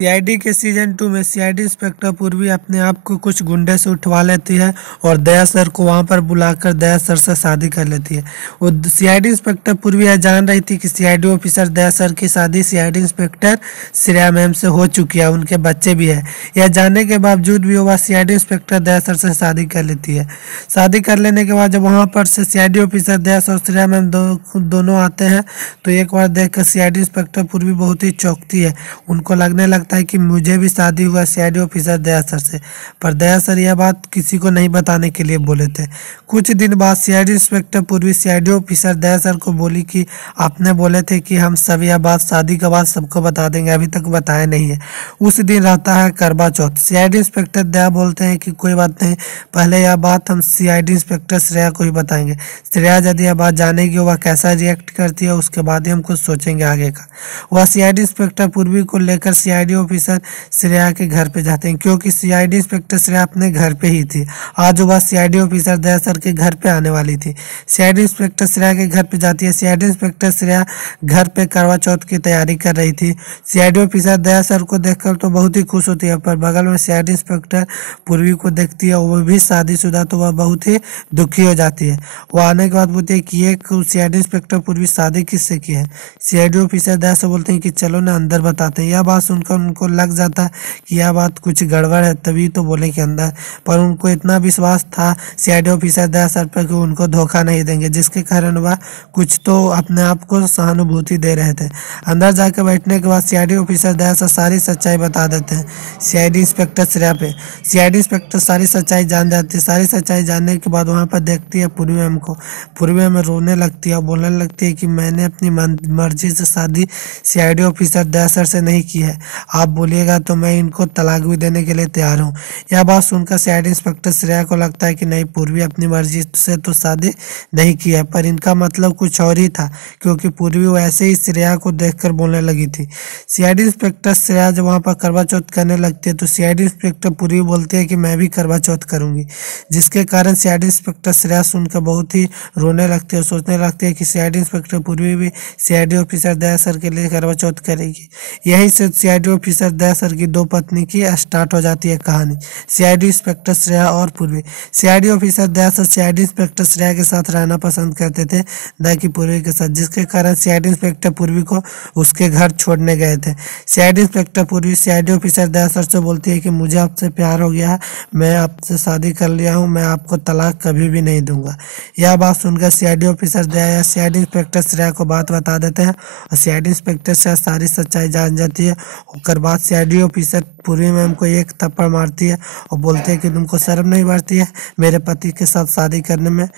CID के season 2 में CID inspector पूर्वी अपने आप को कुछ गुंडे से उठवा लेती है और दया सर को वहां पर बुलाकर दया सर से शादी कर लेती है। वो सीआईडी इंस्पेक्टर पूर्वी यह जान रही थी कि सीआईडी ऑफिसर दया सर की शादी सीआईडी इंस्पेक्टर श्रेया मैम से हो चुकी है, उनके बच्चे भी है। यह जानने के बावजूद भी वह सीआईडी इंस्पेक्टर दया सर से शादी कर लेती है। शादी कर लेने के बाद जब वहाँ पर से सीआईडी ऑफिसर दया सर और श्रेया मैम दोनों आते हैं तो एक बार देखकर सीआईडी इंस्पेक्टर पूर्वी बहुत ही चौंकती है। उनको लगने लगता है कि मुझे भी शादी हुआ सीआईडी ऑफिसर दया सर से, पर दया सर यह बात किसी को नहीं बताने के लिए बोले थे। कुछ दिन बाद सीआईडी इंस्पेक्टर पूर्वी सीआईडी ऑफिसर दया सर को बोली कि आपने बोले थे कि हम सब यह बात शादी के बाद सबको बता देंगे, अभी तक बताया नहीं है। उस दिन रहता है करवा चौथ। सीआईडी इंस्पेक्टर दया बोलते हैं कि कोई बात नहीं, पहले यह बात हम सीआईडी इंस्पेक्टर श्रेया को ही बताएंगे। श्रेया यदि यह बात जानेगी वह कैसा रिएक्ट करती है उसके बाद ही हम कुछ सोचेंगे आगे का। वह सीआईडी इंस्पेक्टर पूर्वी को लेकर सीआईडी ऑफिसर श्रेया के घर पे जाते हैं, क्योंकि सीआईडी इंस्पेक्टर श्रेया अपने घर पे ही थी। आज वह सीआईडी ऑफिसर दया सर के घर पे आने वाली थी। सीआईडी इंस्पेक्टर श्रेया के घर पे जाती है। सीआईडी इंस्पेक्टर श्रेया घर पे करवा चौथ की तैयारी कर रही थी। सीआईडी ऑफिसर दया सर को देखकर तो बहुत ही खुश होती है, पर बगल में सीआईडी इंस्पेक्टर पूर्वी को देखती है, वो भी शादीशुदा, तो वह बहुत ही दुखी हो जाती है। वो आने के बाद बोलती है कि ये सीआईडी इंस्पेक्टर पूर्वी शादी किससे की है। सीआईडी ऑफिसर दया से बोलते हैं कि चलो ना अंदर बताते हैं। यह बात सुनकर उनको लग जाता है कि यह बात कुछ गड़बड़ है, तभी तो बोले कि अंदर, पर उनको इतना विश्वास था सीआईडी ऑफिसर दया सर पर कि उनको धोखा नहीं देंगे, जिसके कारण वह कुछ तो अपने आप को सहानुभूति दे रहे थे। अंदर जाकर बैठने के बाद सीआईडी ऑफिसर दया सर सारी सच्चाई बता देते हैं सीआईडी इंस्पेक्टर श्रेया पे। सीआईडी इंस्पेक्टर सारी सच्चाई जान जाती है। सारी सच्चाई जानने के बाद वहाँ पर देखती है पूर्वी मैम को। पूर्वी मैम रोने लगती है और बोलने लगती है कि मैंने अपनी मर्जी से शादी सीआईडी ऑफिसर दया सर से नहीं की है, आप बोलिएगा तो मैं इनको तलाक भी देने के लिए तैयार हूँ। यह बात सुनकर सीआईडी इंस्पेक्टर श्रेया को लगता है कि नहीं, पूर्वी अपनी मर्जी से तो शादी नहीं की है, पर इनका मतलब कुछ और ही था, क्योंकि पूर्वी वैसे ही श्रेया को देखकर बोलने लगी थी। सीआईडी इंस्पेक्टर श्रेया जब वहाँ पर करवा चौथ करने लगती है तो सीआईडी इंस्पेक्टर पूर्वी बोलती है कि मैं भी करवा चौथ करूंगी, जिसके कारण सीआईडी इंस्पेक्टर श्रेया सुनकर बहुत ही रोने लगती है और सोचने लगती है कि सीआईडी इंस्पेक्टर पूर्वी भी सीआईडी ऑफिसर दया सर के लिए करवा चौथ करेगी। यहीं से सीआईडी ऑफिसर दया सर की दो पत्नी की स्टार्ट हो जाती है कहानी, सीआईडी इंस्पेक्टर श्रेया और पूर्वी। सीआईडी ऑफिसर दया सर सीआईडी इंस्पेक्टर श्रेया के साथ रहना पसंद करते थे, न कि पूर्वी के साथ, जिसके कारण सीआईडी इंस्पेक्टर पूर्वी को उसके घर छोड़ने गए थे। सीआईडी इंस्पेक्टर पूर्वी सीआईडी ऑफिसर दया सर से बोलती है कि मुझे आपसे प्यार हो गया है, मैं आपसे शादी कर लिया हूँ, मैं आपको तलाक कभी भी नहीं दूंगा। यह बात सुनकर सीआईडी ऑफिसर दया या सीआईडी इंस्पेक्टर श्रेया को बात बता देते हैं और सीआईडी इंस्पेक्टर श्रेया सारी सच्चाई जान जाती है। उसके बाद सीआईडी ऑफिसर पूर्वी मैम को एक थप्पड़ मारती है और बोलते हैं कि तुमको शर्म नहीं बढ़ती है मेरे पति के साथ शादी करने में।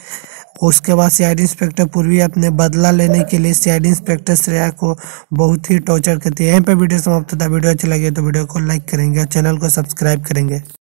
उसके बाद सीआईडी इंस्पेक्टर पूर्वी अपने बदला लेने के लिए सीआईडी इंस्पेक्टर श्रेया को बहुत ही टॉर्चर करती है। यहीं पर वीडियो समाप्त होता है। वीडियो अच्छी लगी तो वीडियो को लाइक करेंगे और चैनल को सब्सक्राइब करेंगे।